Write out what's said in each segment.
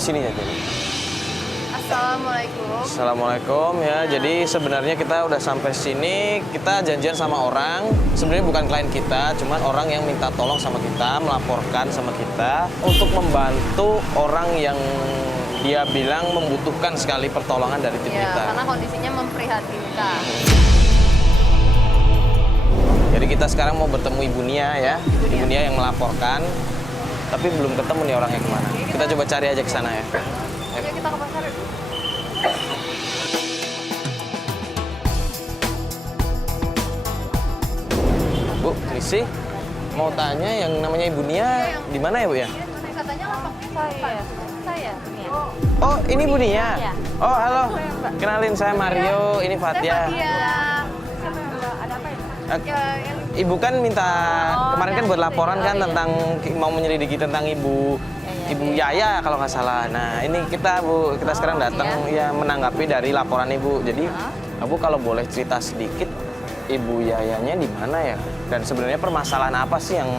di sini ya jadi. Assalamualaikum. Assalamualaikum ya. Jadi sebenarnya kita udah sampai sini, kita janjian sama orang. Sebenarnya bukan klien kita, cuman orang yang minta tolong sama kita, melaporkan sama kita untuk membantu orang yang dia bilang membutuhkan sekali pertolongan dari tim Iya, kita. karena kondisinya memprihatinkan. Jadi kita sekarang mau bertemu Ibu Nia ya. Ibu Nia yang melaporkan, tapi belum ketemu nih orangnya kemana. Kita coba cari aja ke sana ya. Ayo kita ke pasar. Bu, Trisi, mau tanya yang namanya Ibu Nia di mana ya Bu ya? Katanya lapak saya. Oh, ini Bu Nia. Iya. Oh, halo. Kenalin, saya Mario, ini Fatia. Iya. Ibu kan minta kemarin kan buat laporan kan iya. tentang mau menyelidiki tentang Ibu Yaya kalau nggak salah. Nah, ini kita Bu, kita sekarang datang ya menanggapi dari laporan Ibu. Jadi, Bu kalau boleh cerita sedikit Ibu Yayanya di mana ya? Dan sebenarnya permasalahan apa sih yang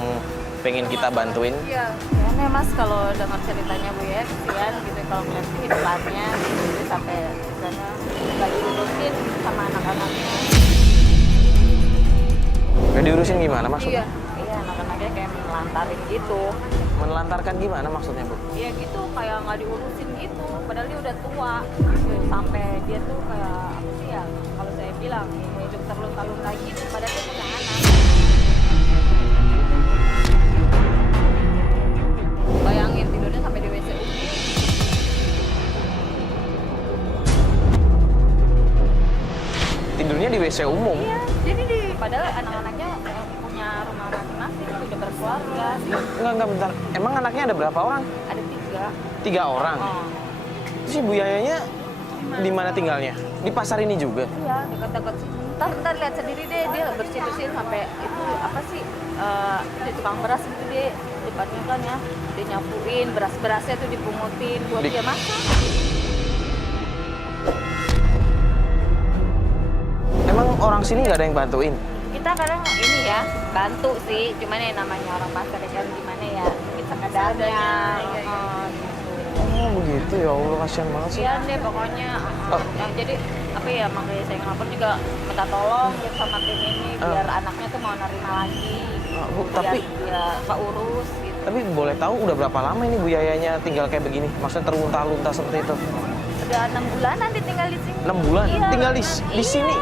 pengen kita bantuin? Iya. Ya nih Mas, kalau dengar ceritanya Bu ya, kesian gitu kalau ngeliat kehidupannya gitu, sampai sana nggak diurusin sama anak-anaknya. Gak diurusin gimana maksudnya? Iya, anak-anaknya kayak menelantarin gitu. Menelantarkan gimana maksudnya Bu? Iya gitu, kayak nggak diurusin gitu. Padahal dia udah tua. Gitu. Sampai dia tuh kayak apa sih ya? Kalau saya bilang hidup terlunta-lunta gitu. Padahal dia punya anak. Bayangin tidurnya sampai di WC umum. Tidurnya di WC umum? Iya, jadi padahal anak-anaknya punya rumah masing-masing, udah berkeluarga. Enggak, bentar. Emang anaknya ada berapa orang? Ada 3. 3 orang? Oh. Terus Ibu Yayanya di mana tinggalnya? Di pasar ini juga? Iya, dekat-dekat sini. Ntar lihat sendiri deh, dia bersih-bersihin sampai itu apa sih, di tukang beras gitu deh, depannya kan ya, dia nyapuin, beras-berasnya tuh dipungutin buat dia masak. Emang orang sini nggak ada yang bantuin? Kita kadang ini ya, bantu sih, cuman ya namanya orang pasar kan gimana ya, kita kadarnya. Oh begitu ya Allah, kasihan banget sih. Iya deh pokoknya, ya, jadi apa ya, makanya saya ngelapor juga minta tolong gitu sama tim ini biar anaknya tuh mau nerima lagi, Bu, biar tapi dia keurus gitu. tapi boleh tahu udah berapa lama ini Bu Yayanya tinggal kayak begini? Maksudnya terlunta-lunta seperti itu? Udah 6 bulanan dia tinggal di sini. 6 bulan? Iya. Tinggal di sini?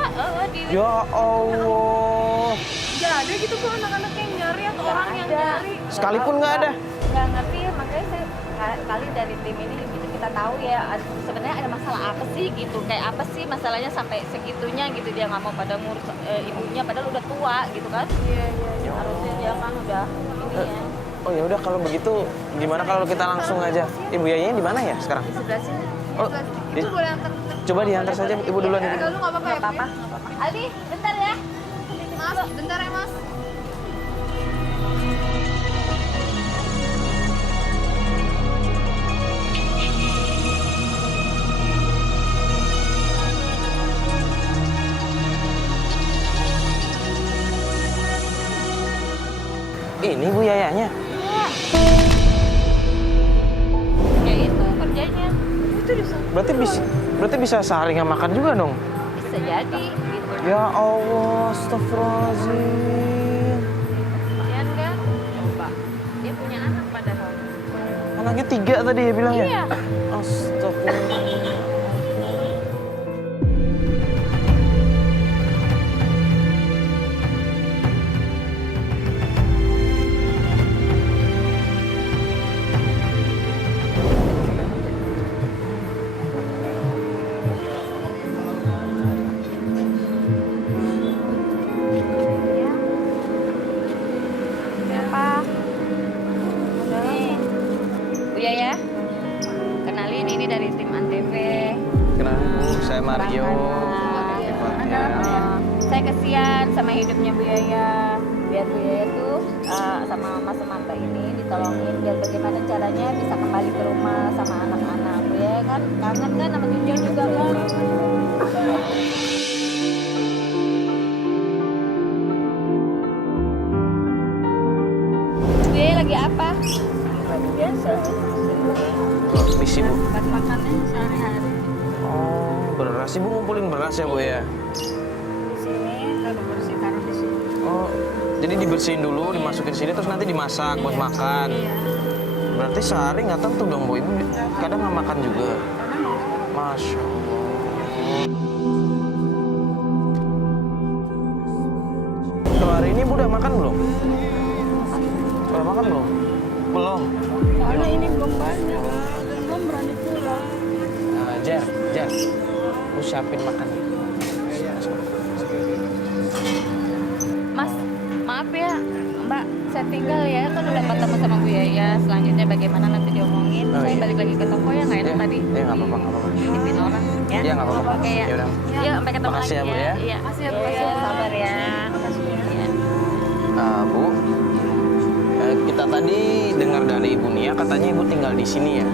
Di Ya Allah. Nggak ada gitu tuh anak-anak yang nyari atau Nggak orang yang ada. nyari. Sekalipun nggak ada? Nggak ngerti ya, makanya saya kali dari tim ini gitu kita tahu ya sebenarnya ada masalah apa sih gitu, kayak apa sih masalahnya sampai segitunya gitu, dia nggak mau pada ngurus ibunya padahal udah tua gitu kan. Iya. Harusnya dia kan udah ini ya. Oh ya udah, kalau begitu gimana kalau kita langsung aja? Ibu Yayanya di mana ya sekarang? Di sebelah sini. Oh, Itu boleh antar. coba diantar saja Ibu duluan. Enggak, lu nggak apa-apa ya. Nggak apa-apa. Aldi, bentar ya. Mas, bentar ya Mas. Ini Bu Yayanya? Iya. Ya itu kerjanya. Itu bisa. Berarti bisa sehari nggak makan juga dong? Bisa jadi gitu. Ya Allah, astagfirullahaladzim. Kasian kan? Coba. Dia punya anak padahal. Anaknya 3 tadi ya bilangnya? Iya. Astagfirullah. Siapa? Nih, Bu Yaya. Kenalin, ini dari tim Antv. Kenalin Bu, saya Mario. Saya kesian sama hidupnya Bu Yaya. Biar Bu Yaya tuh sama Mas Semanta ini ditolongin biar bagaimana caranya bisa kembali ke rumah sama anak-anak. Bu Yaya kan kangen kan sama Junjun juga kan. Bu Yaya lagi apa? Lagi biasa. habis ibu? Buat makannya sehari-hari. Oh, beras. Ibu ngumpulin beras ya, Bu ya? Di sini kalau bersih taruh di sini. Oh, jadi dibersihin dulu, dimasukin sini, terus nanti dimasak buat makan. Iya. Berarti sehari nggak tentu dong, Bu. Ibu kadang nggak makan juga. Karena mau Masya Allah. Kalau hari ini Ibu udah makan belum? Udah makan belum? Belum. soalnya ini belum banyak, belum berani pulang. Jar, aku siapin makan. Mas, maaf ya, Mbak, saya tinggal ya. Kan udah ketemu sama Bu Yaya. Selanjutnya bagaimana nanti diomongin. Oh, Saya iya. balik lagi ke toko ya, nggak enak tadi. Ya nggak apa-apa, nggak apa-apa. Nitipin orang, ya? Iya, nggak apa-apa. Oke ya. Yaudah. Yuk, sampai ketemu Makasih ya, lagi Bu, ya. Iya. Makasih ya, Bu. Iya, sabar ya. Makasih ya. Bu, kita tadi dengar dari Ibu Nia katanya Ibu tinggal di sini ya.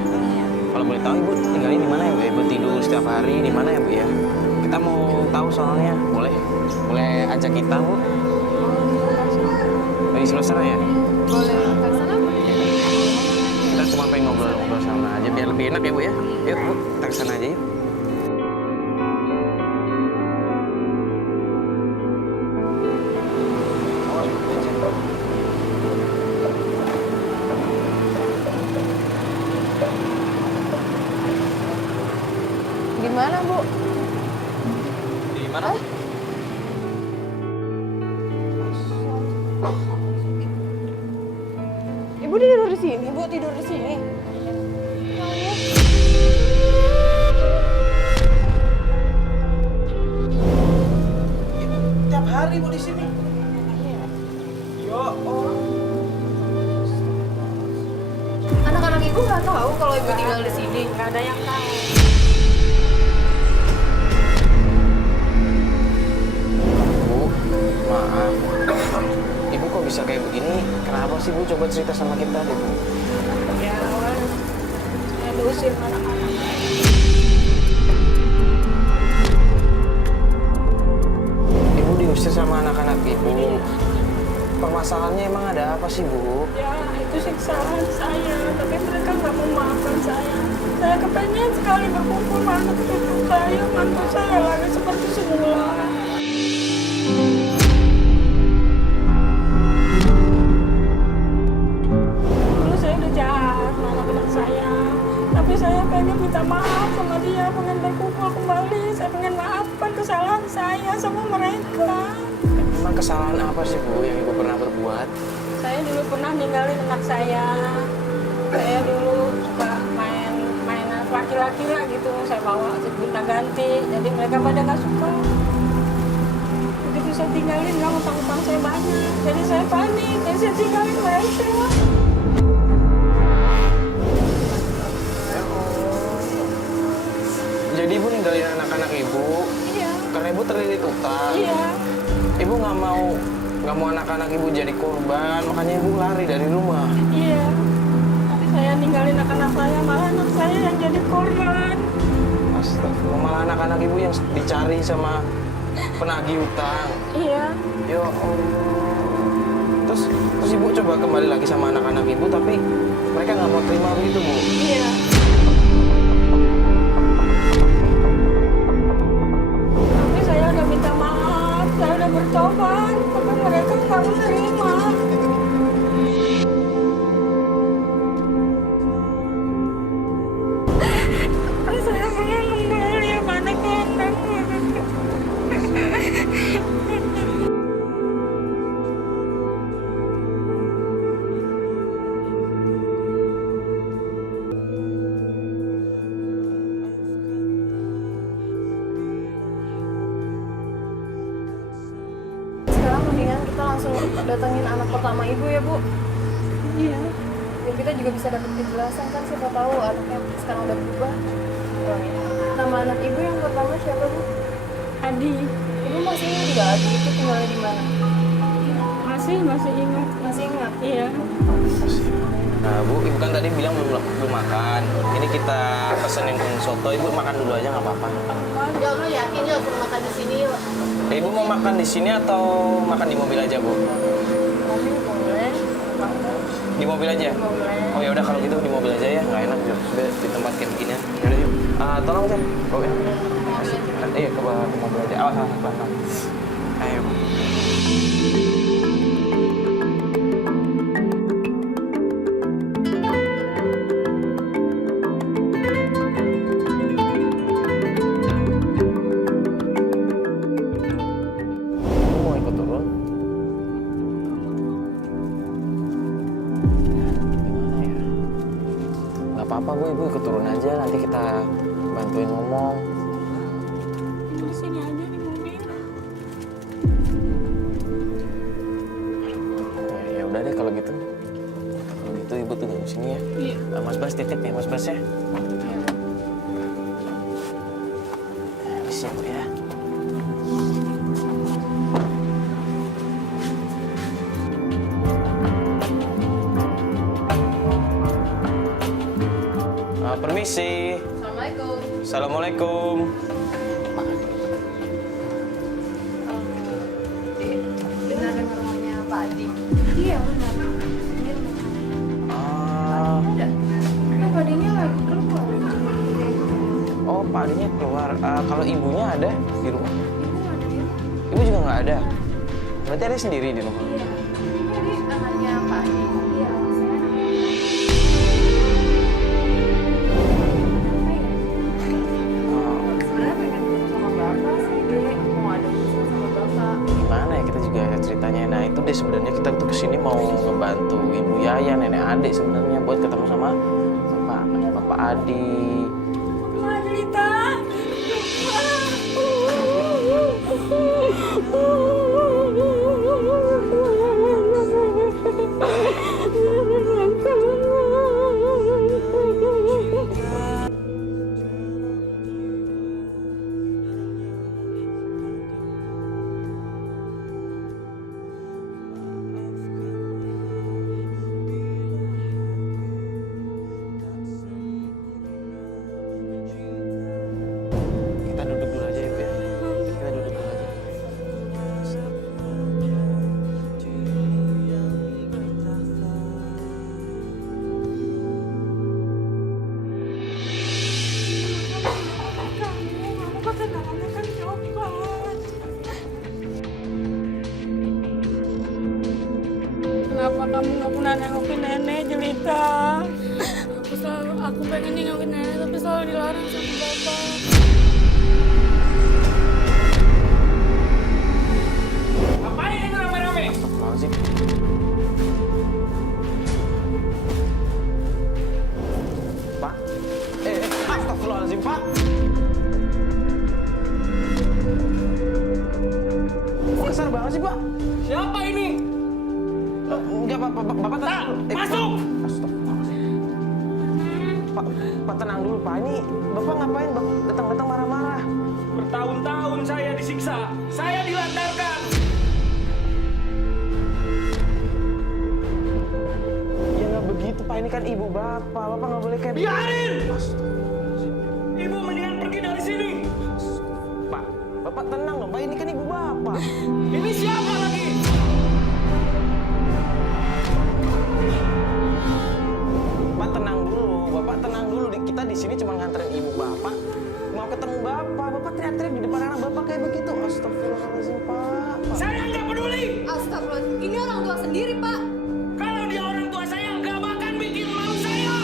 Kalau boleh tahu Ibu tinggalnya di mana ya, Bu? Ibu tidur setiap hari di mana ya, Bu ya? Kita mau tahu soalnya. Boleh ajak kita, Bu? Di sebelah sana ya? Boleh ke sana, Bu? Kita cuma pengen ngobrol-ngobrol sama aja biar lebih enak ya, Bu ya. Yuk, Bu, kita ke sana aja yuk. Gimana, Bu? Di mana? Ibu tidur di sini, Bu tidur di sini. Tiap hari Bu di sini. Yo, Anak-anak Ibu nggak tahu kalau Ibu tinggal di sini. Nggak ada yang tahu. Bu, maaf. Ibu kok bisa kayak begini? Kenapa sih Bu? Coba cerita sama kita deh, Bu. Ya, saya diusir anak-anak. Ibu diusir sama anak-anak Ibu. Permasalahannya emang ada apa sih, Bu? Ya, itu siksaan saya, tapi mereka nggak mau maafkan saya. Saya kepengen sekali berkumpul sama anak cucu saya, mantu saya lagi seperti semula. Dulu saya udah jahat sama anak-anak saya, tapi saya pengen minta maaf sama dia, pengen berkumpul kembali, saya pengen maafkan kesalahan saya sama mereka. Emang kesalahan apa sih, Bu, yang Ibu pernah berbuat? Saya dulu pernah ninggalin anak saya. Saya dulu suka main laki-laki lah gitu. Saya bawa gonta ganti. Jadi mereka pada nggak suka. Begitu saya tinggalin, nggak utang-utang saya banyak. Jadi saya panik. Jadi saya tinggalin mereka. Jadi Ibu ninggalin anak-anak Ibu Iya. karena Ibu terlilit utang. Iya. Ibu nggak mau anak-anak Ibu jadi korban, makanya Ibu lari dari rumah. Iya. Tapi saya ninggalin anak-anak saya, malah anak saya yang jadi korban. Astagfirullah, malah anak-anak Ibu yang dicari sama penagih utang. Iya. Ya Allah. Terus Ibu coba kembali lagi sama anak-anak Ibu, tapi mereka nggak mau terima begitu, Bu. Iya. Tapi saya udah minta maaf, saya udah bertobat, tapi mereka nggak menerima. Saya pengen kembali sama anak-anak. Sekarang mendingan kita langsung datengin anak pertama Ibu ya, Bu. Iya. Biar kita juga bisa dapat kejelasan kan, siapa tahu anaknya sekarang udah berubah. Nama anak Ibu yang pertama siapa, Bu? Adi, Ibu masih ingat nggak Adi itu tinggalnya di mana? masih ingat. Masih ingat? Iya. Nah, Bu, Ibu kan tadi bilang belum makan. Ini kita pesenin soto, Ibu makan dulu aja nggak apa-apa. Jangan yakin ya suruh makan di sini yuk. Ibu mau makan di sini atau makan di mobil aja, Bu? Mobil boleh. Di mobil aja? Boleh. Oh ya udah kalau gitu di mobil aja ya, nggak enak di tempat Awas, pelan-pelan. Ayo. Kamu mau ikut turun? Gimana ya? Gak apa-apa Bu, Ibu ikut turun aja. Nanti kita bantuin ngomong. Di sini aja di mobil. Ya udah deh kalau gitu. Kalau gitu Ibu tunggu di sini ya. Iya. Mas Bas titip ya Mas Bas ya. Siap ya. Permisi. Assalamualaikum. Assalamualaikum. Benar dengar rumahnya Pak Adi? Iya benar. Ini rumahnya. Ah, Ada. Kan Pak Adinya lagi keluar. oh Pak Adinya keluar. Kalau ibunya ada di rumah? Ibu nggak ada di rumah. Ibu juga nggak ada. Berarti ada sendiri di rumah. Iya. Ini anaknya Pak Adi. Iya. Saya anaknya. Kenapa ya? Sebenarnya pengen ketemu sama Bapak sih, Dek. Mau ada urusan sama Bapak. Gimana ya kita juga ceritanya. Nah itu deh sebenarnya kita tuh kesini mau ngebantu Ibu Yaya, nenek adik sebenarnya buat ketemu sama Bapak Adi. Marlita. Kita duduk dulu aja Ibu ya. Kita duduk dulu aja. Kamu kata namanya kan coklat. Kenapa kamu nggak pernah nengokin nenek, Jelita? Aku pengen nengokin nenek tapi selalu dilarang sama Bapak. Ngapain ini rame-rame? Astagfirullahaladzim. Pak? Astagfirullahaladzim Pak. Kok kasar banget sih Pak? Siapa ini? Enggak Bapak tenang dulu. Masuk! Astagfirullahaladzim. Pak tenang dulu Pak. Ini Bapak ngapain datang-datang marah-marah? Bertahun-tahun saya disiksa. Saya dilantarkan. Ya nggak begitu Pak. Ini kan ibu Bapak. Bapak nggak boleh kayak Biarin! Astagfirullahaladzim. Ibu mendingan pergi dari sini. Pak, Bapak tenang dong Pak. Ini kan ibu Bapak. Ini siapa lagi? Pak tenang dulu, Bapak tenang dulu. Kita di sini cuma nganterin ibu Bapak. Mau ketemu Bapak, Bapak teriak-teriak di depan anak Bapak kayak begitu. Astagfirullahaladzim Pak. Saya nggak peduli. Astagfirullah, ini orang tua sendiri, Pak. Kalau dia orang tua saya, nggak bakal bikin malu saya.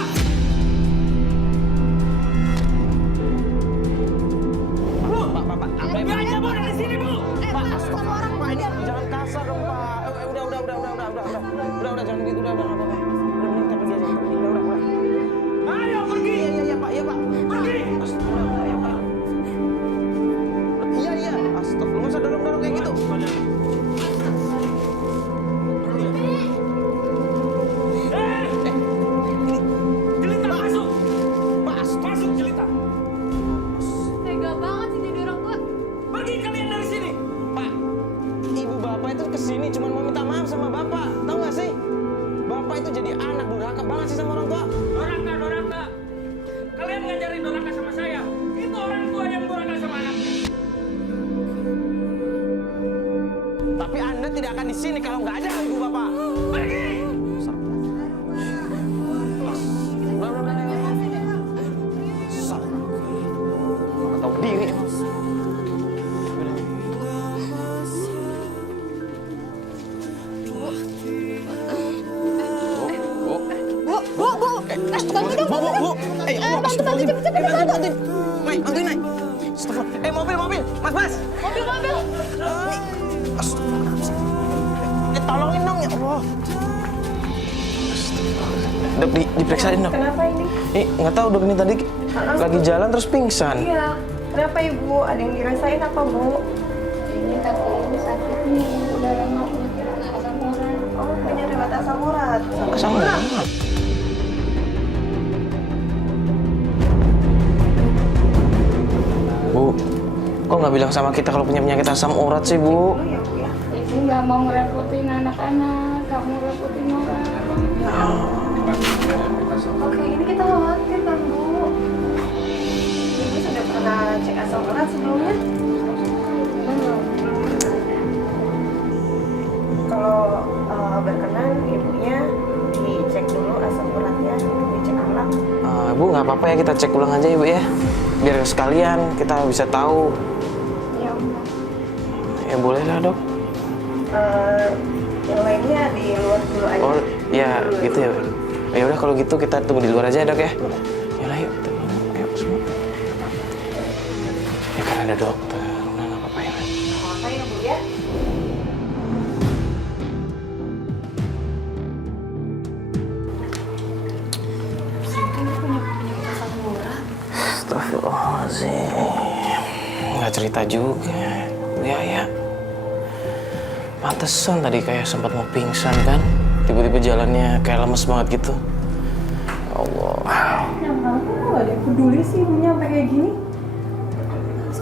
Bu, Pak, apa pergi aja Bu dari sini Bu. Pak, astagfirullah Pak, ini jangan kasar dong Pak. Udah, jangan gitu, udah, Bapak. Udah, kita pergi aja, kita pergi. Udah. Ayo pergi. Iya Pak. Pergi. Astagfirullah, ya Pak. Iya. Astagfirullah, nggak usah dorong-dorong kayak gitu. Jelita masuk. Pak, Masuk Jelita. Tega banget sih jadi orang tua. Pergi kalian dari sini. Pak, ibu Bapak itu kesini cuma mau minta maaf sama Bapak. Tahu nggak sih? Bapak itu jadi anak durhaka banget sih sama orang tua. Doraka. Kalian ngajarin doraka sama saya. Itu orang tua yang doraka sama anaknya. Tapi Anda tidak akan di sini kalau nggak ada ibu Bapak. Pergi. Udah. Nggak tahu diri. Bu. Bantuin. Bantuin, Nay. Astagfirullah. Mobil. Mas. Mobil. Tolongin dong ya Allah. Dok, diperiksain dok. Kenapa ini? Nggak tahu dok, ini tadi lagi jalan terus pingsan. Iya. Kenapa ibu? Ada yang dirasain apa bu? Ini kaki ini sakit nih, udah lama asam urat. Oh, punya riwayat asam urat. Asam urat. Bu, kok nggak bilang sama kita kalau punya penyakit asam urat sih bu? Oh ya bu ya. Ibu nggak mau ngerepotin anak-anak, nggak mau ngerepotin orang. Oke, ini kita khawatir kan bu. Ibu sudah pernah cek asam urat sebelumnya? Kalau berkenan ibunya dicek dulu asam uratnya, dicek anak. Bu, nggak apa-apa ya, kita cek ulang aja ibu ya. Biar sekalian kita bisa tahu. Ya udah. Ya boleh lah dok. Yang lainnya di luar dulu aja. Oh ya gitu ya. Ya udah kalau gitu kita tunggu di luar aja dok ya. Yalah yuk, kita pulang. Ayo semua. Ya kan ada dokter. Udah nggak apa-apa ya. Apa ya bu ya? Astagfirullahaladzim. Nggak cerita juga. Ya. Pantesan tadi kayak sempat mau pingsan kan. Tiba-tiba jalannya kayak lemes banget gitu. Ya Allah. Yang malam kok nggak ada yang peduli sih ibunya sampai kayak gini?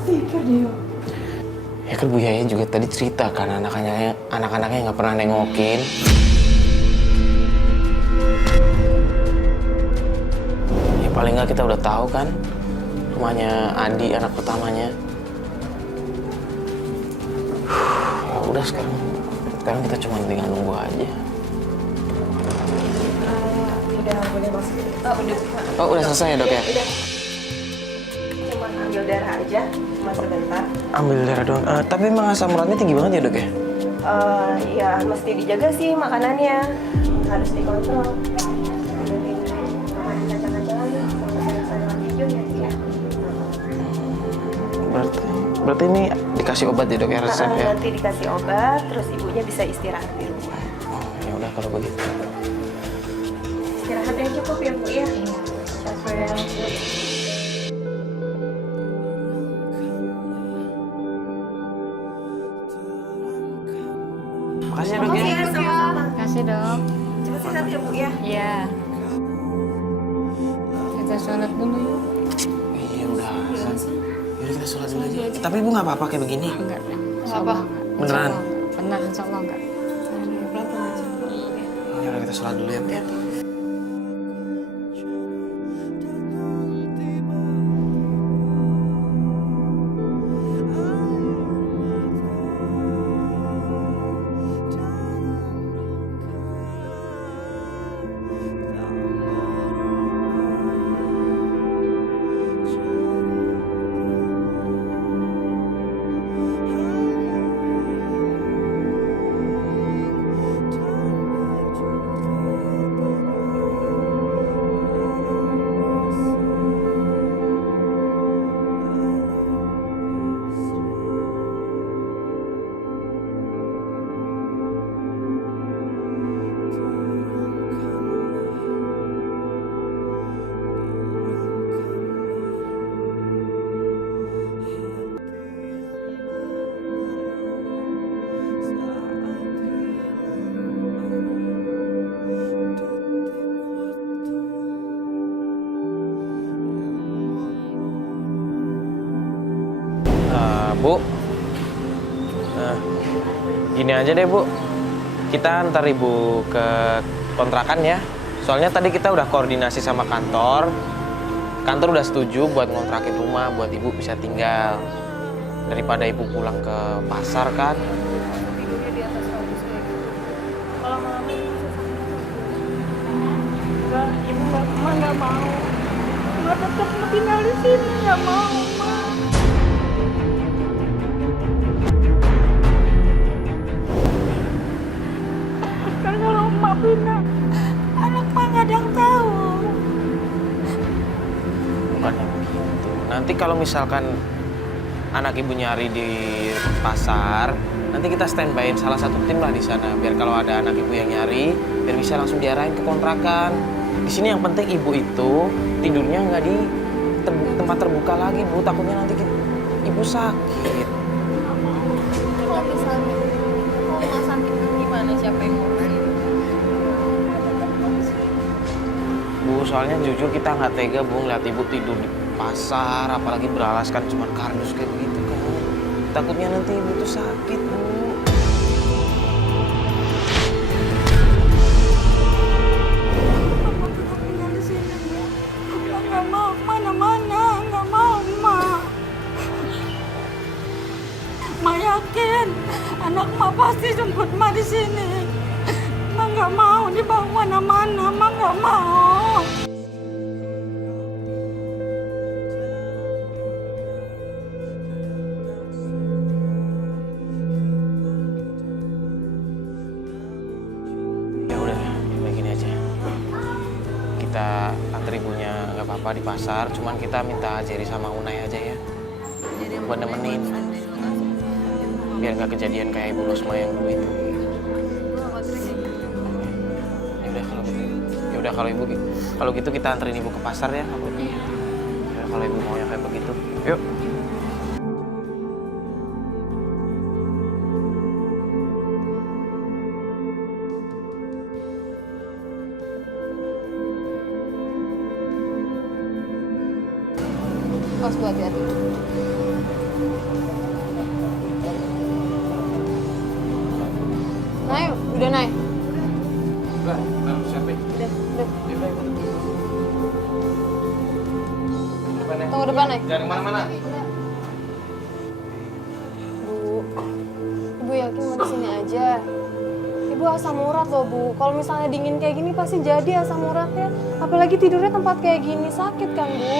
Pikir dia. Ya kan Bu Yaya juga tadi cerita kan anak-anaknya nggak pernah nengokin. Ya paling nggak kita udah tahu kan rumahnya Adi anak pertamanya. Ya udah sekarang kita cuma tinggal nunggu aja. Udah boleh masuk. Oh udah selesai ya dok ya? Udah. Cuma ambil darah aja, cuma sebentar. Ambil darah doang. Tapi emang asam uratnya tinggi banget ya dok ya? Ya mesti dijaga sih makanannya, harus dikontrol. Makan kacang-kacangan sama sayur-sayuran hijau ya. Berarti ini dikasih obat ya dok ya resep ya? Nanti dikasih obat, terus ibunya bisa istirahat di rumah. Oh ya udah kalau begitu. Istirahat yang cukup ya bu ya. Capek. Makasih ya dok ya. Sama-sama. Kasih dong. Cepat sehat ya bu ya. Iya. Kita sholat dulu yuk. Iya udah. Yaudah kita sholat dulu aja. Tapi ibu nggak apa-apa kayak begini. Enggak. Apa? Beneran? Benar, insya Allah enggak. Ya udah kita sholat dulu ya Bu ya. Bu, gini aja deh Bu, kita antar Ibu ke kontrakan ya. Soalnya tadi kita udah koordinasi sama kantor udah setuju buat ngontrakin rumah buat Ibu bisa tinggal. Daripada Ibu pulang ke pasar kan. Tidurnya di atas bagus kayak gitu. Kalau malam ini enggak, ibu nggak mau. Nggak tetap mau tinggal di sini, nggak mau, Ma. Kan kalau emak pindah, anak mah nggak ada yang tahu. bukannya begitu. Nanti kalau misalkan anak ibu nyari di pasar, nanti kita standby salah satu tim lah di sana. Biar kalau ada anak ibu yang nyari, biar bisa langsung diarahin ke kontrakan. Di sini yang penting ibu itu tidurnya nggak di tempat terbuka lagi, Bu. Takutnya nanti ibu sakit. Kalau misalnya kalau nggak sakit gimana, siapa yang ngurusin? Bu, soalnya jujur kita nggak tega, Bu, ngeliat ibu tidur di pasar, apalagi beralaskan cuma kardus kayak begitu kan. Takutnya nanti ibu tuh sakit, Bu. Aku tetap tinggal di sini, Bu. Aku nggak mau kemana-mana, nggak mau, Ma. Ma yakin anak Ma pasti jemput Ma di sini. Ma nggak mau dibawa mana-mana, Ma nggak mau. Ya udah, begini aja. Kita antar ibunya nggak apa-apa di pasar, cuman kita minta Jerry sama Unai aja ya, buat nemenin. Biar nggak kejadian kayak Ibu Rosma yang dulu itu. Ya udah kalau gitu kita anterin ibu ke pasar ya. Ya, kalau ibu mau yang kayak begitu, yuk. Pas buat hati. Naik, udah naik. Udah, siapa? Udah. Depan ya. Tunggu depan, naik. Jangan kemana-mana. Bu, Ibu yakin mau di sini aja? Ibu asam urat loh, Bu. Kalau misalnya dingin kayak gini pasti jadi asam uratnya. Apalagi tidurnya tempat kayak gini, sakit kan, Bu?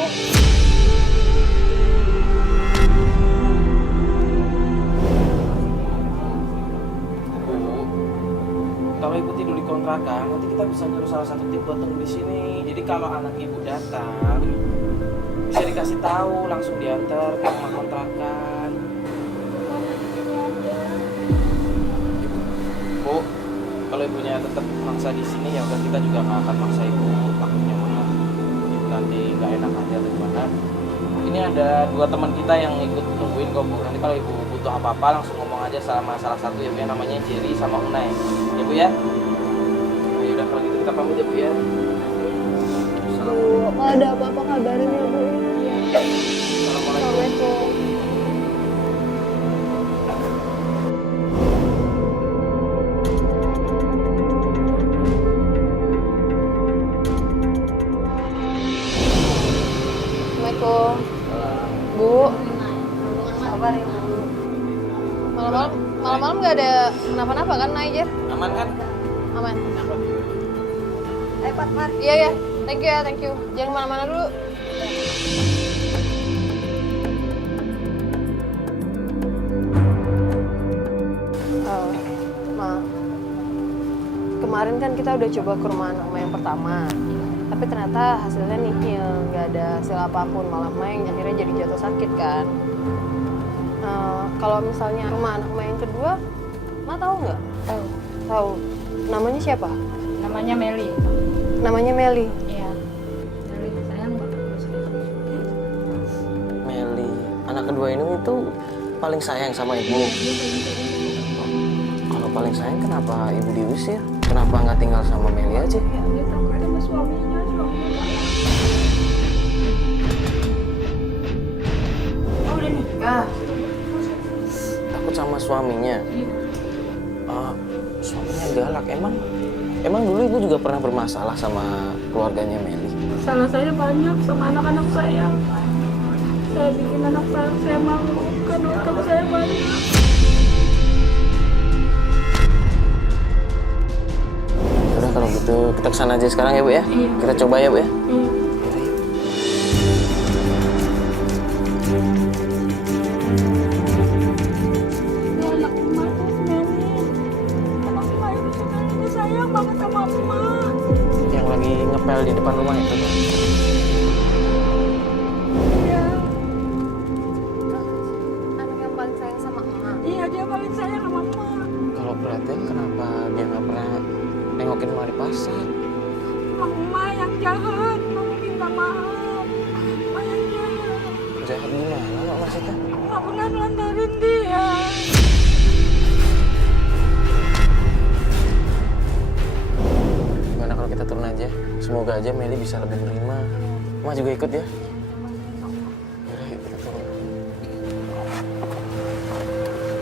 Kalau ibu tidur di kontrakan, nanti kita bisa nyuruh salah satu tim buat tunggu di sini. Jadi kalau anak ibu datang, bisa dikasih tahu, langsung diantar ke rumah kontrakan. Bu, kalau ibunya tetap maksa di sini, ya udah kita juga nggak akan maksa ibu. Takutnya malah ibu nanti nggak enak aja atau gimana. Ini ada 2 teman kita yang ikut nungguin kok, Bu. Nanti kalau ibu butuh apa-apa langsung ngomong aja sama salah satu ya, Bu, yang namanya Jerry sama Unai. Ya, Bu ya. Nah, yaudah kalau gitu kita pamit ya, Bu ya. Bu, kalau ada apa-apa kabarin ya, Bu. Assalamualaikum. Assalamualaikum. Bu. Sabar ya, Bu. Malam-malam nggak ada kenapa-napa kan, Naijer? Aman kan? Aman. Pat, Mar. Iya ya, thank you ya, thank you. Jangan kemana-mana dulu. Ma, kemarin kan kita udah coba ke rumah anak Ma yang pertama, tapi ternyata hasilnya nihil, nggak ada hasil apapun, malah Ma yang akhirnya jadi jatuh sakit kan. Kalau misalnya rumah anak Ma yang kedua, Ma tahu nggak? Tahu. Tahu. Namanya siapa? Namanya Meli. Namanya Meli. Iya. Meli sayang banget sama saya. Meli, anak kedua ini itu paling sayang sama ibu. Kalau paling sayang kenapa ibu diusir? Kenapa nggak tinggal sama Meli aja? Ya, dia takut sama suaminya Oh, udah nih. Takut sama suaminya. Suaminya galak. Emang dulu ibu juga pernah bermasalah sama keluarganya Meli? Salah saya banyak sama anak-anak saya. Saya bikin anak saya malu karena utang saya banyak. Udah kalau gitu kita kesana aja sekarang ya, Bu ya. Iya. Kita coba ya, Bu ya. Anak emak tuh Meli. Anak emak itu sebenarnya sayang banget sama emak. Yang lagi ngepel di depan rumah itu. aja Meli bisa lebih menerima. Mak juga ikut ya. Yaudah, yuk kita turun.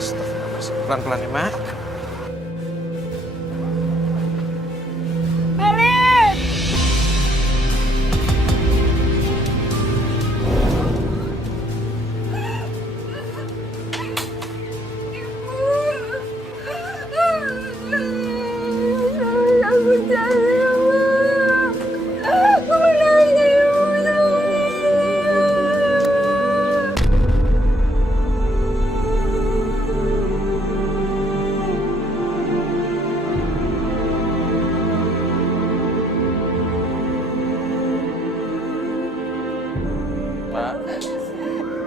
Astagfirullahaladzim. Pelan-pelan ya, Mak.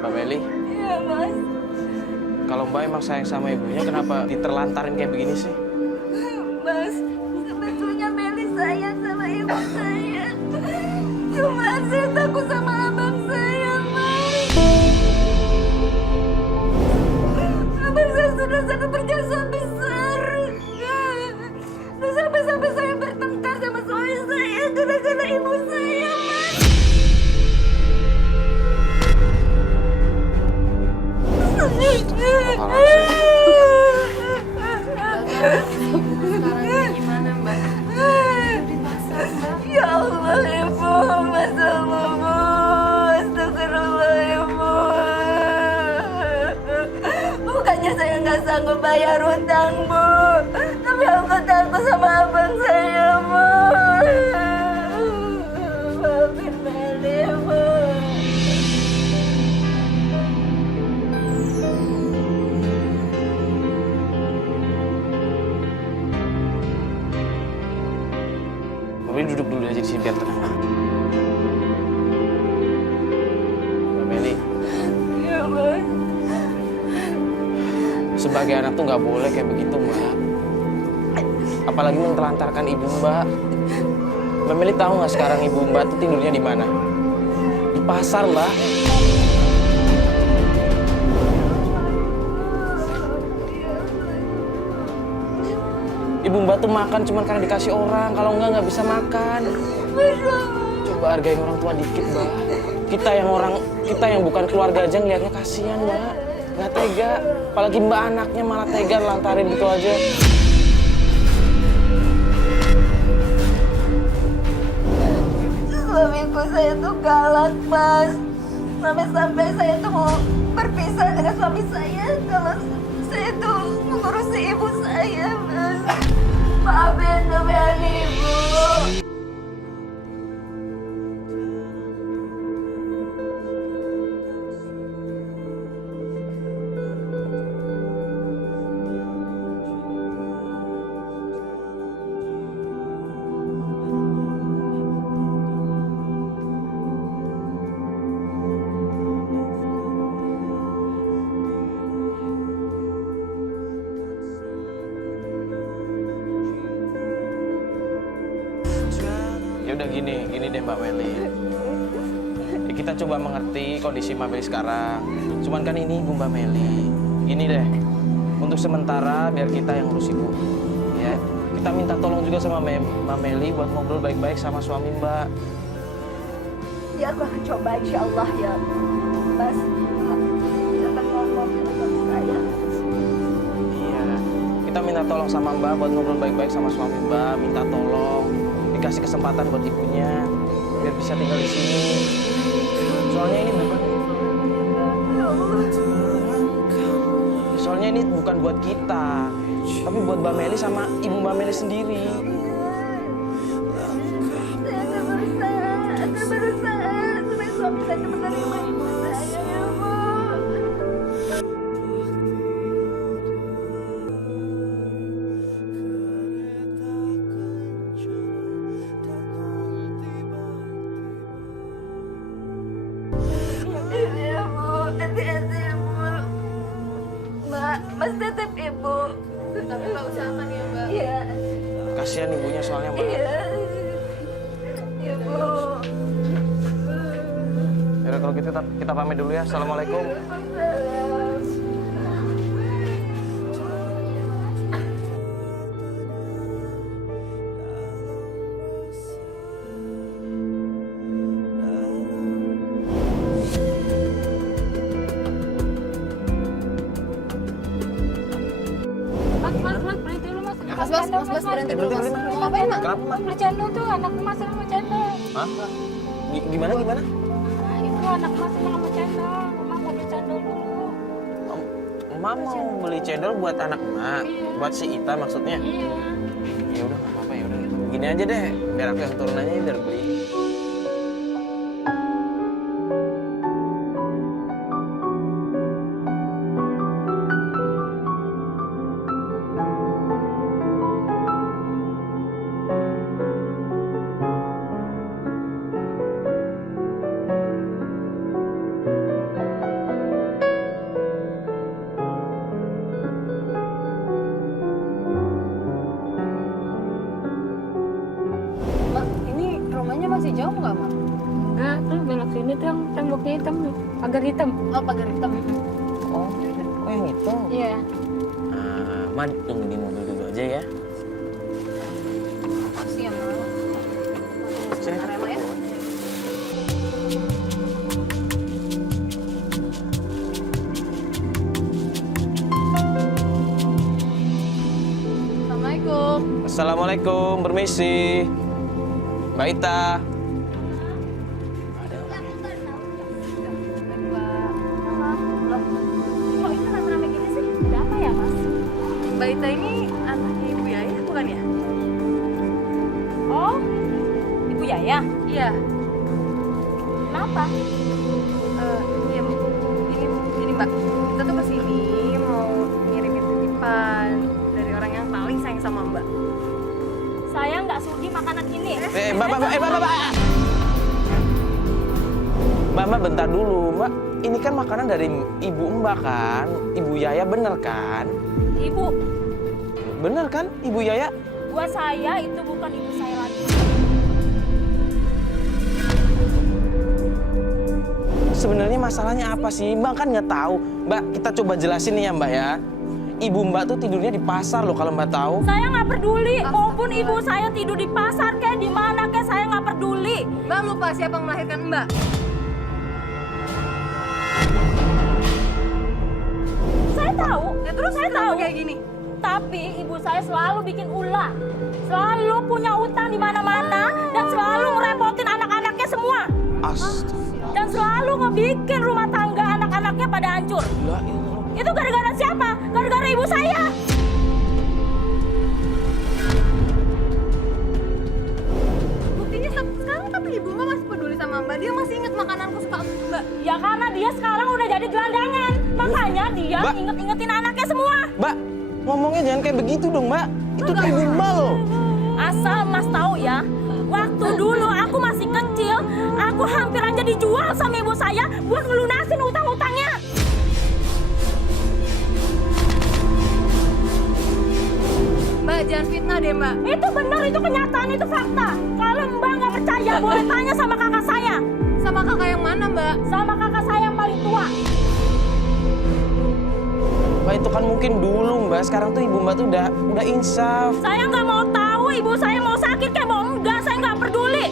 Mbak Meli. Iya, Mas. Kalau Mbak emang sayang sama ibunya, kenapa diterlantarin kayak begini sih? Mas, sebetulnya Meli sayang sama ibu saya. Cuma saya takut sama abang saya, Mas. Abang saya sudah sangat berjasa besar. Dan sampai-sampai saya bertengkar sama suami saya gara-gara ibu saya, Mas. Sekarang gimana Mbak? Ya Allah, Ibu, Masya Allah, Bu. Astagfirullah, Ibu. Bukannya saya nggak sanggup bayar hutang, Bu. Tapi aku takut sama abang saya, Bu. Maafin Meli, Bu. Mbak duduk dulu aja di sini biar tenang. Mbak Meli, Ya, Mas. sebagai anak tuh nggak boleh kayak begitu, Mbak. Apalagi mentelantarkan ibu Mbak. Mbak Meli tahu nggak sekarang ibu Mbak tuh tidurnya di mana? Di pasar, Mbak. Ibu Mbak tuh makan cuma karena dikasih orang, kalau nggak bisa makan. Coba hargain orang tua dikit, Mbak. Kita yang bukan keluarga aja ngeliatnya kasihan, Mbak. Nggak tega, apalagi Mbak anaknya malah tega lantarin gitu aja. Suamiku saya tuh galak, Mas. Sampai-sampai saya tuh mau berpisah dengan suami saya kalau saya tuh mengurusi ibu saya, Mas. Maafin kami, Ibu. Ya udah gini deh Mbak Meli. Ya, kita coba mengerti kondisi Mbak Meli sekarang. Cuman kan ini ibu Mbak Meli. Gini deh, untuk sementara biar kita yang ngurus ibu. Ya, kita minta tolong juga sama Mbak Meli buat ngobrol baik-baik sama suami Mbak. Ya, aku akan coba, insya Allah ya, Mas. Jangan ngomong sama suami saya. Iya, kita minta tolong sama Mbak buat ngobrol baik-baik sama suami Mbak. Minta tolong, dikasih kesempatan buat ibunya biar bisa tinggal di sini. Soalnya ini bukan buat kita, tapi buat Mbak Meli sama ibu Mbak Meli sendiri. Saya akan berusaha supaya suami saya menerima ibu saya, ya, Bu. Iya, Bu. Hati-hati, Bu. Mbak, Mas tetap Ibu. Tapi Mbak usahakan ya Mbak. Iya. Kasihan ibunya soalnya Mbak. Iya. Iya, Bu. Ya kalau gitu kita pamit dulu ya. Assalamualaikum. Waalaikumsalam. Berhenti dulu mas. Mau ngapain mak? Kenapa, Mak? Beli cendol tuh, anak emas yang mau cendol. Hah? Gimana? Nah, itu anak emas yang mau cendol. Emak mau beli cendol dulu. Emak mau beli cendol buat anak emak, buat si Ita maksudnya. Iya. Ya udah nggak apa-apa, ya udah. Gini aja deh, biar aku yang turun aja biar beli. Mak, ini rumahnya masih jauh nggak mak? Nah, tuh belok sini tuh yang temboknya hitam tuh, pagar hitam. Oh pagar hitam. Oh yang itu. Iya. Mak tunggu di mobil dulu aja ya. Makasih ya mak. Sini. Sebentar ya mak ya. Assalamualaikum. Assalamualaikum, permisi. Mbak Ita. Kok itu rame-rame gini sih? Ada apa ya, Mas? Mbak Ita ini anaknya Ibu Yaya bukan ya? Oh, Ibu Yaya. Iya. Kenapa? Iya, ini Mbak. Kita tuh kesini mau ngirimin titipan dari orang yang paling sayang sama Mbak. Saya nggak sudi makanan ini. Mbak. Mbak, bentar dulu, Mbak. Ini kan makanan dari ibu Mbak kan? Ibu Yaya bener kan? Ibu, Bener kan, Ibu Yaya? buat saya itu bukan ibu saya lagi. Sebenarnya masalahnya apa sih? Mbak kan nggak tahu. Mbak, kita coba jelasin nih ya Mbak ya. Ibu Mbak tuh tidurnya di pasar loh kalau Mbak tahu. Saya nggak peduli, maupun ibu saya tidur di pasar kayak di mana kayak saya nggak peduli. Mbak lupa siapa yang melahirkan Mbak? Saya tahu, Ya terus saya kenapa tahu. kayak gini? Tapi ibu saya selalu bikin ulah, selalu punya utang di mana-mana dan selalu ngerepotin anak-anaknya semua. Astaga. Dan selalu ngebikin rumah tangga anak-anaknya pada hancur. Ya Allah. Itu gara-gara siapa? Gara-gara ibu saya. Buktinya sekarang tapi Ibu Mbak masih peduli sama Mbak. Dia masih ingat makanan kesukaan Mbak. Ya karena dia sekarang udah jadi gelandangan. Makanya dia Mbak. inget-ingetin anaknya semua. Mbak, ngomongnya jangan kayak begitu dong Mbak. Itu tuh ibu Mbak loh. Asal Mas tahu ya, waktu dulu aku masih kecil, aku hampir aja dijual sama ibu saya buat ngelunasin utang-utangnya. Mbak jangan fitnah deh Mbak. Itu benar, itu kenyataan, itu fakta. Kalau Mbak nggak percaya, boleh tanya sama kakak saya. Sama kakak yang mana Mbak? Sama kakak saya yang paling tua. Mbak itu kan mungkin dulu Mbak. Sekarang tuh ibu Mbak tuh udah insaf. Saya nggak mau tahu ibu saya mau sakit kayak mau enggak, saya nggak peduli.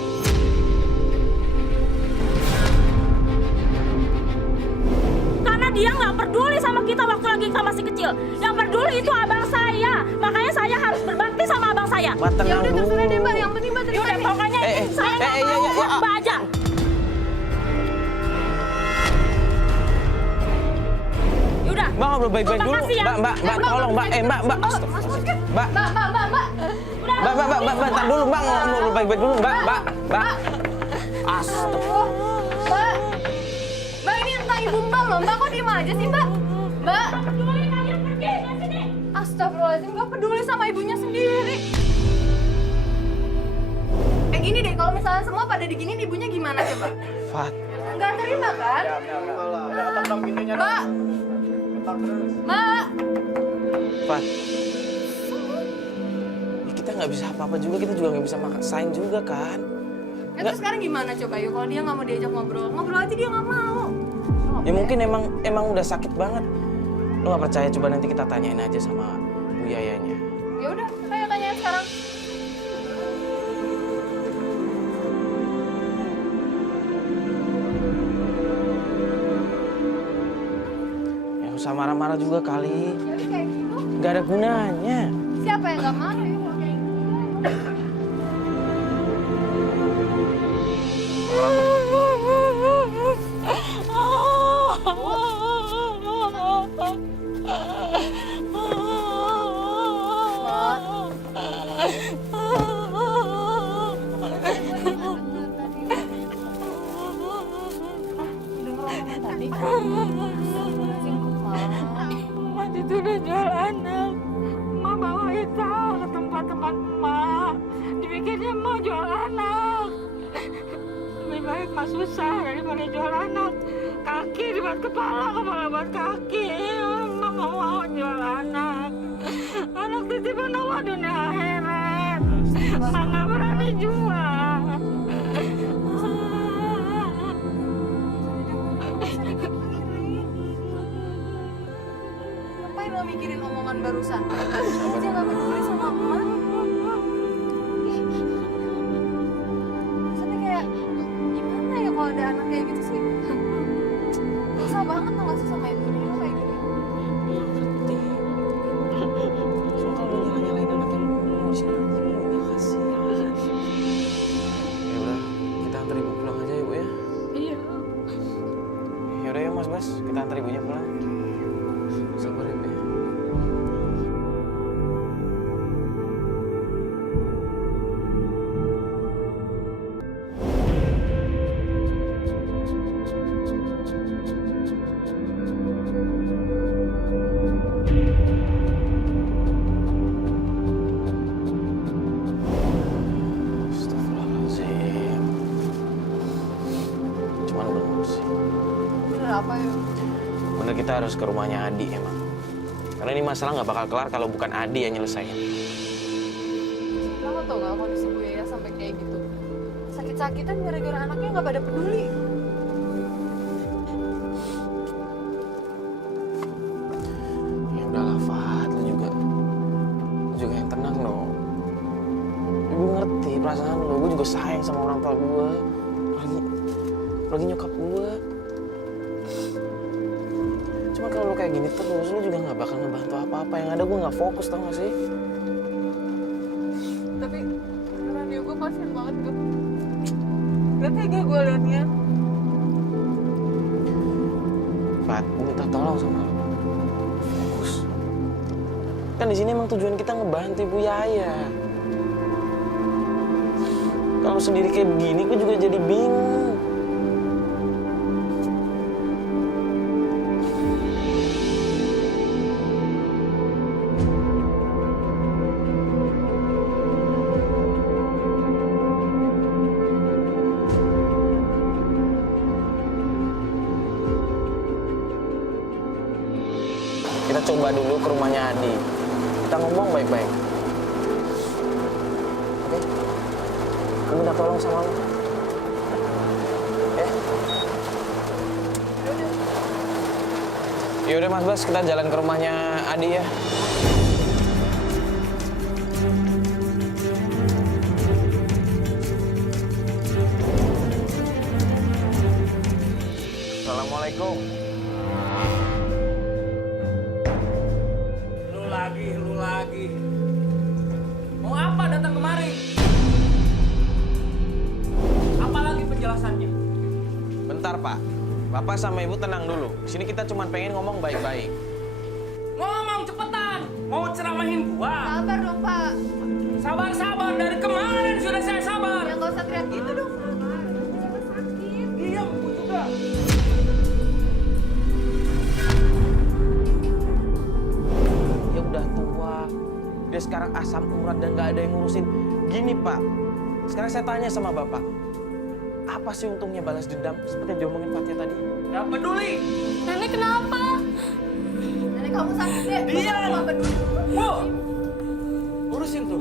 Karena dia nggak peduli sama kita waktu lagi kita masih kecil. Yang peduli itu abang saya. Makanya saya harus berbakti sama abang saya. Mbak Ya tenang udah terserah deh dulu. Mbak. Yang penting Mbak terima Yaudah, nih. pokoknya saya nggak iya, mau iya, Mbak aja. Yaudah. Mbak ngobrol baik-baik dulu. Makasih ya. Mbak, tolong Mbak. Mbak. Mas Putri. Mbak. Mbak, bentar dulu Mbak, ngobrol baik-baik dulu Mbak. Astaga. Mbak. Mbak ini tentang Ibu Mbak loh. Mbak kok diem aja sih Mbak? Mbak. Peduli kalian pergi dari sini. Astagfirullahaladzim, nggak peduli sama ibunya sendiri. Gini deh, kalau misalnya semua pada diginiin ibunya gimana coba? Fat. Nggak terima kan? Mbak. Mbak. Fat. Ya, kita nggak bisa apa-apa juga, kita juga nggak bisa maksain juga kan. Ya terus sekarang gimana coba yuk? Kalau dia nggak mau diajak ngobrol, ngobrol aja dia nggak mau. Ya mungkin emang udah sakit banget. Lo nggak percaya, coba nanti kita tanyain aja sama Bu Yayanya. Ya udah, saya tanya sekarang. Ya usah marah-marah juga kali. Jadi kayak gitu. Gak ada gunanya. Siapa yang nggak marah ya kalau kayak gitu? Emak itu udah jual anak. Emak bawa Ita ke tempat-tempat emak. Dipikirnya emak jual anak. Lebih baik emak susah daripada jual anak. Kaki dibuat kepala, kepala buat kaki. Emak nggak mau jual anak. Anak titipan Allah dunia akhirat. Emak nggak berani jual. Ngapain lo mikirin omongan barusan? Aja gak peduli sama emak. Sampai kayak gimana ya kalau ada anak kayak gitu sih? Susah banget tau gak sih sama ibunya lo kayak gini. Ngerti. Cuma kalau lu nyalain anak yang ngurusin ibunya kasihan. Ya udah, kita antar ibu pulang aja ya Bu ya. Iya. Ya udah ya Mas Bas, kita antar ibunya pulang. Sabar ya Bu ya. Astagfirullahaladzim. Cuman bener sih. Bener apa ya? Bener kita harus ke rumahnya Adi emang. Karena ini masalah nggak bakal kelar kalau bukan Adi yang nyelesain. Kamu tau gak kondisi Bu Yaya sampai kayak gitu? Sakit-sakitan gara-gara anaknya gak pada peduli. Ya udahlah Fat, lu juga yang tenang dong. Ibu ngerti perasaan lu, gue juga sayang sama orang tua gue. Lagi nyokap gue. Cuma kalau lu kayak gini terus, lu juga nggak bakal ngebantu apa-apa. Yang ada gue nggak fokus, tau gak sih? Tapi beneran ya gue kasihan banget gue. Gak tega gue liatnya. Fat, gue minta tolong sama lu. Fokus. Kan di sini emang tujuan kita ngebantu Ibu Yaya. Kalau sendiri kayak begini, gue juga jadi bingung. Kita coba dulu ke rumahnya Adi. Kita ngomong baik-baik. Oke? Gue minta tolong sama lo. Yaudah Mas Bas, kita jalan ke rumahnya Adi ya. Assalamualaikum. Lu lagi. Mau apa datang kemari? Apalagi penjelasannya? Bentar Pak, Bapak sama Ibu tenang dulu. Sini kita cuma pengen ngomong baik-baik. Ngomong cepetan. Mau ceramahin gua? Sabar dong Pak. Sabar. Dari kemarin sudah saya sabar. Ya gak usah teriak gitu dong. Sakit. Diam, gua juga. Dia udah tua, dia sekarang asam urat dan gak ada yang ngurusin. Gini Pak, sekarang saya tanya sama Bapak, apa sih untungnya balas dendam seperti yang diomongin Fatia tadi? Gak peduli. Nenek kenapa? Nenek kamu sakit deh. Diam. Gak peduli. Bu, urusin tuh.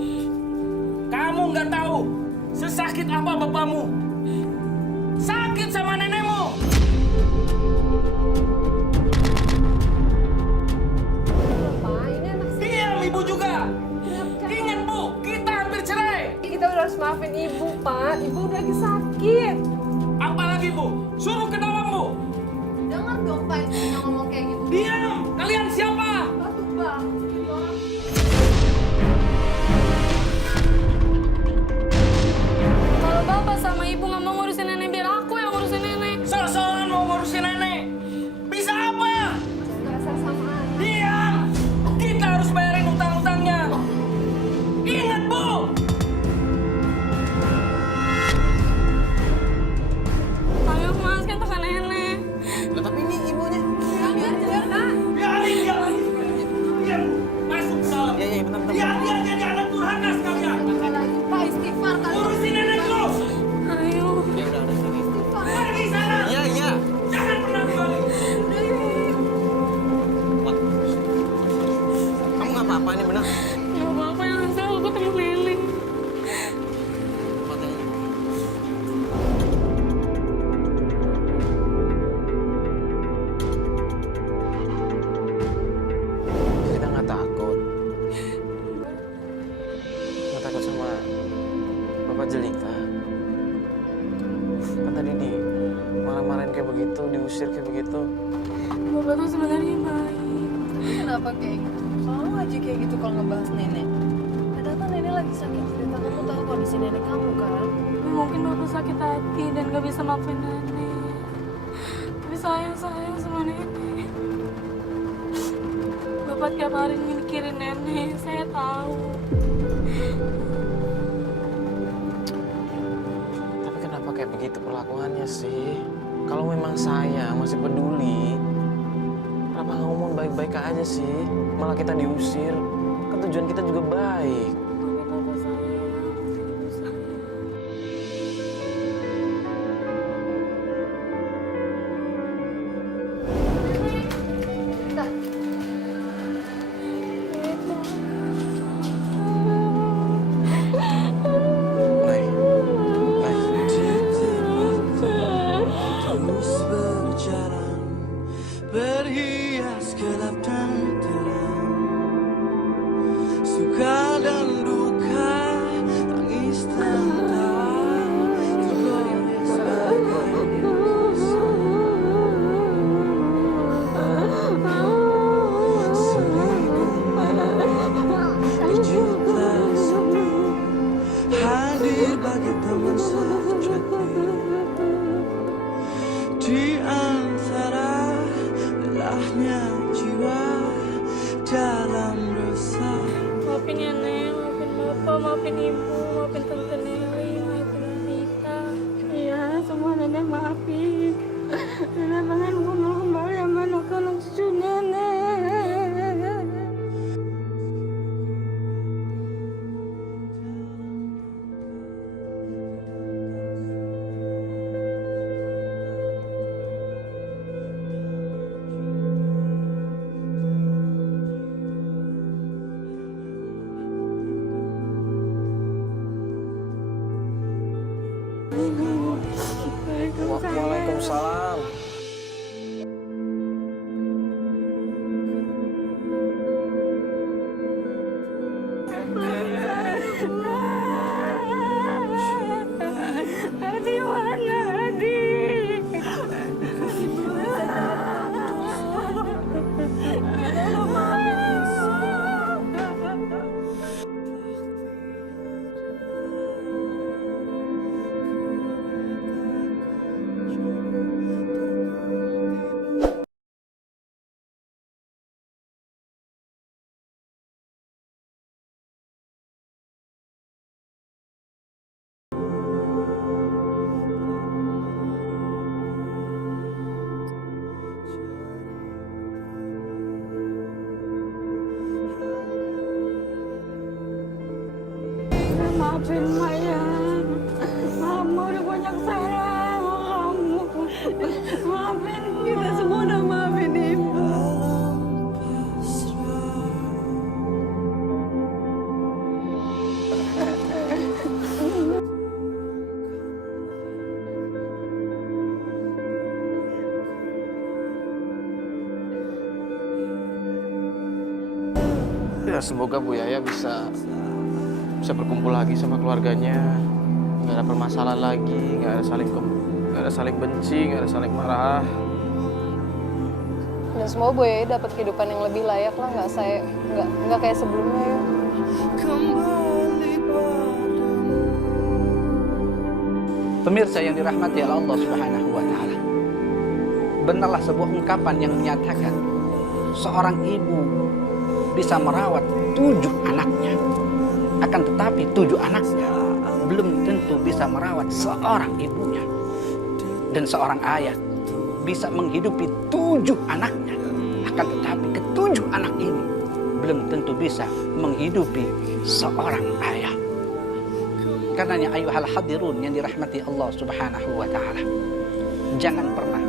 Kamu nggak tahu sesakit apa bapakmu. Sakit sama nenekmu. Pak, ini anak saya. Diam ibu juga. Ingat bu, kita hampir cerai. Kita udah harus maafin ibu, Pak. Ibu udah lagi sakit. Apalagi bu, suruh ke dalam bu. Dengar dong, Pak, istrinya ngomong kayak gitu. Diam, kalian siapa? Batu, Bang. Jadi orang. Kalau bapak sama ibu nggak mau ngurusin nenek, biar aku yang ngurusin nenek. Sok-sokan mau ngurusin nenek. Bisa apa? Dasar sama anak. Diam. Kita harus bayarin utang-utangnya. Ingat bu. Kami mas kan tekan nenek. Nah, tapi ini begitu, diusir kayak begitu. Bapak tuh sebenarnya baik. Kenapa kayak gitu? Selalu aja kayak gitu kalau ngebahas nenek. Padahal kan nenek lagi sakit, cerita kamu tahu kondisi nenek kamu kan? Mungkin bapak sakit hati dan gak bisa maafin nenek. Tapi sayang sama nenek. Bapak tiap hari mikirin nenek, saya tahu. Tapi kenapa kayak begitu perlakuannya sih? Kalau memang saya masih peduli, kenapa nggak ngomong baik-baik aja sih? Malah kita diusir. Kan tujuan kita juga baik. Maafin bapak saya. Ibu saya. Nay, Nay. Terus berjalan, berhias gelap dan terang, suka dan duka, tangis dan tawa, tergores bagai seribu berjuta sepi, hadir bagi teman sejati. Di antara lelahnya jiwa dalam resah. Maafin ya Nek, maafin bapak, maafin ibu, maafin tante Nelly, maafin Anita. Iya, semua nenek maafin. Nenek pengen kumpul kembali sama anak-anak cucu nenek. Waalaikumsalam. Adi mana Adi? Maafin Maya, kamu udah banyak salah sama kamu. Maafin kita semua udah maafin ibu. Ya semoga Bu Yaya bisa berkumpul lagi sama keluarganya, nggak ada permasalahan lagi, nggak ada saling benci, nggak ada saling marah. Dan semoga Bu Yaya dapat kehidupan yang lebih layak lah, nggak kayak sebelumnya ya. Kembali padamu. Pemirsa yang dirahmati oleh Allah Subhanahu wa Ta'ala, benarlah sebuah ungkapan yang menyatakan seorang ibu bisa merawat 7 anaknya, akan tetapi 7 anaknya belum tentu bisa merawat seorang ibunya. Dan seorang ayah bisa menghidupi 7 anaknya, akan tetapi ke-7 anak ini belum tentu bisa menghidupi seorang ayah. Karenanya ayuhal hadirun yang dirahmati Allah Subhanahu wa Ta'ala, jangan pernah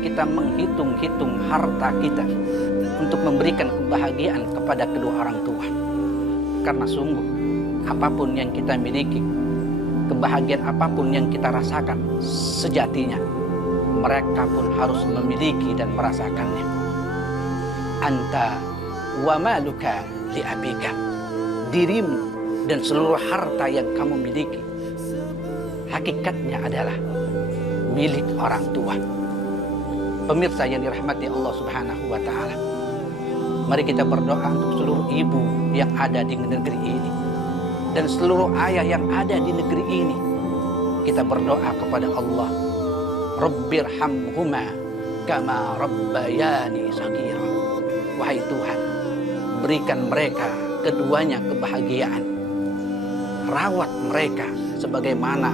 kita menghitung-hitung harta kita untuk memberikan kebahagiaan kepada kedua orang tua. Karena sungguh apapun yang kita miliki, kebahagiaan apapun yang kita rasakan, sejatinya mereka pun harus memiliki dan merasakannya. Anta wa maluka li abika, dirimu dan seluruh harta yang kamu miliki hakikatnya adalah milik orang tua. Pemirsa yang dirahmati Allah Subhanahu wa taala. Mari kita berdoa untuk seluruh ibu yang ada di negeri ini dan seluruh ayah yang ada di negeri ini. Kita berdoa kepada Allah, Rabbirhamhuma kama rabbayani shaghira. Wahai Tuhan, berikan mereka keduanya kebahagiaan. Rawat mereka sebagaimana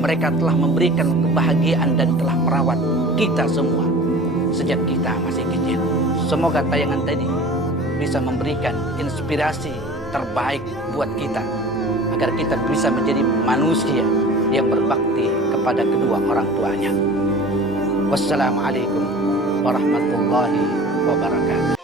mereka telah memberikan kebahagiaan dan telah merawat kita semua sejak kita masih kecil. Semoga tayangan tadi bisa memberikan inspirasi terbaik buat kita agar kita bisa menjadi manusia yang berbakti kepada kedua orang tuanya. Wassalamualaikum warahmatullahi wabarakatuh.